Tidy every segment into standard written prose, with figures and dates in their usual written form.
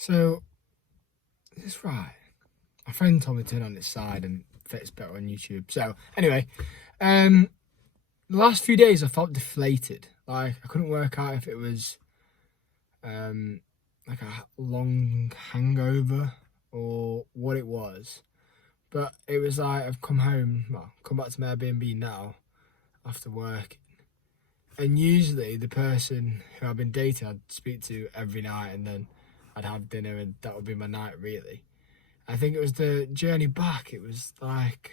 So, is this right? My friend told me to turn on this side and fits better on YouTube. So, anyway, the last few days I felt deflated. Like, I couldn't work out if it was like a long hangover or what it was. But it was like I've come home, come back to my Airbnb now after work. And usually the person who I've been dating I'd speak to every night, and then I'd have dinner and that would be my night really. I think it was the journey back. It was like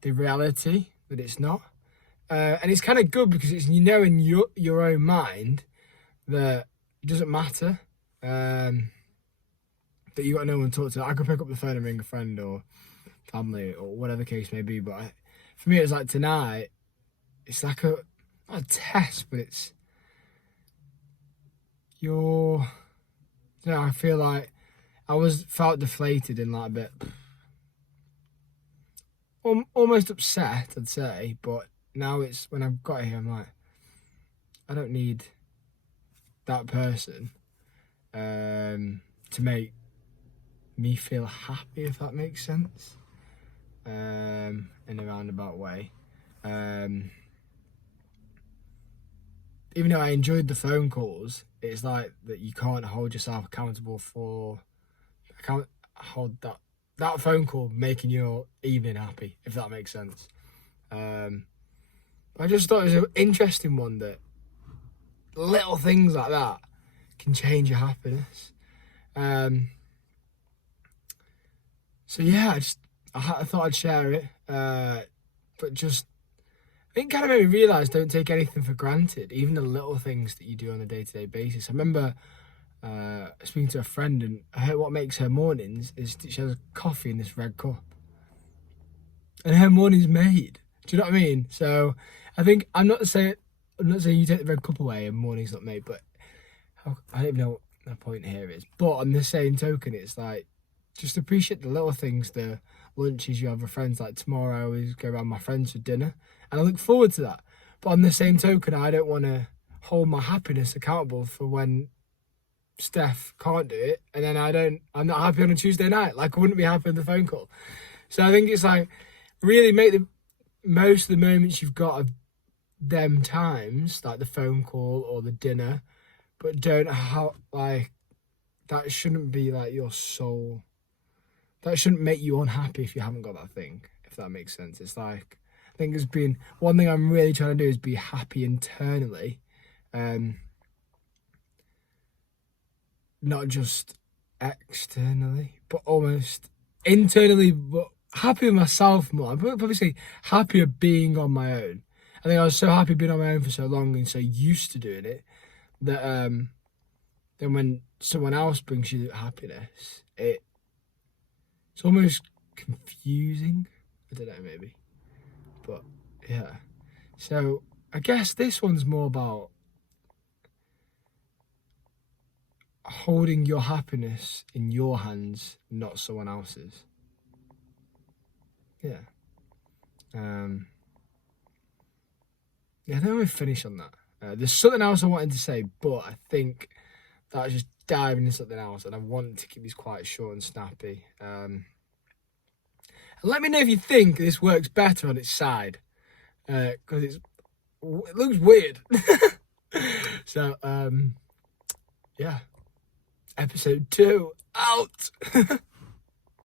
the reality that it's not. And it's kind of good because it's, in your own mind that it doesn't matter. That you got no one to talk to. I could pick up the phone and ring a friend or family or whatever the case may be. But for me, it was like tonight, it's like not a test, but it's I feel like I felt deflated and like a bit, almost upset, I'd say. But now it's, when I've got here, I'm like, I don't need that person to make me feel happy, if that makes sense, in a roundabout way. Even though I enjoyed the phone calls, it's like that you can't hold yourself accountable for, I can't hold that phone call making your evening happy, if that makes sense. I just thought it was an interesting one, that little things like that can change your happiness. So yeah, I thought I'd share it, but just, I think it kind of made me realise, don't take anything for granted, even the little things that you do on a day-to-day basis. I remember speaking to a friend, and what makes her mornings is she has coffee in this red cup. And her morning's made. Do you know what I mean? So I think, I'm not saying you take the red cup away and morning's not made, but I don't even know what the point here is. But on the same token, it's like, just appreciate the little things, the lunches you have with friends. Like tomorrow, I always go around with my friends for dinner, and I look forward to that. But on the same token, I don't want to hold my happiness accountable for when Steph can't do it, and then I'm not happy on a Tuesday night. Like, I wouldn't be happy with the phone call. So I think it's like, really make the most of the moments you've got of them times, like the phone call or the dinner, but don't that shouldn't be like your soul. That shouldn't make you unhappy if you haven't got that thing, if that makes sense. It's like, I think it's been, one thing I'm really trying to do is be happy internally, not just externally, but almost internally, but happy with myself more. I'm probably say happier being on my own. I think I was so happy being on my own for so long and so used to doing it that then when someone else brings you happiness, it's almost confusing. I don't know, maybe. But yeah. So I guess this one's more about holding your happiness in your hands, not someone else's. Yeah. Yeah, I think we'll finish on that. There's something else I wanted to say, but I think that I was just diving into something else, and I want to keep these quite short and snappy. And let me know if you think this works better on its side, because it looks weird. So, yeah. Episode 2 out.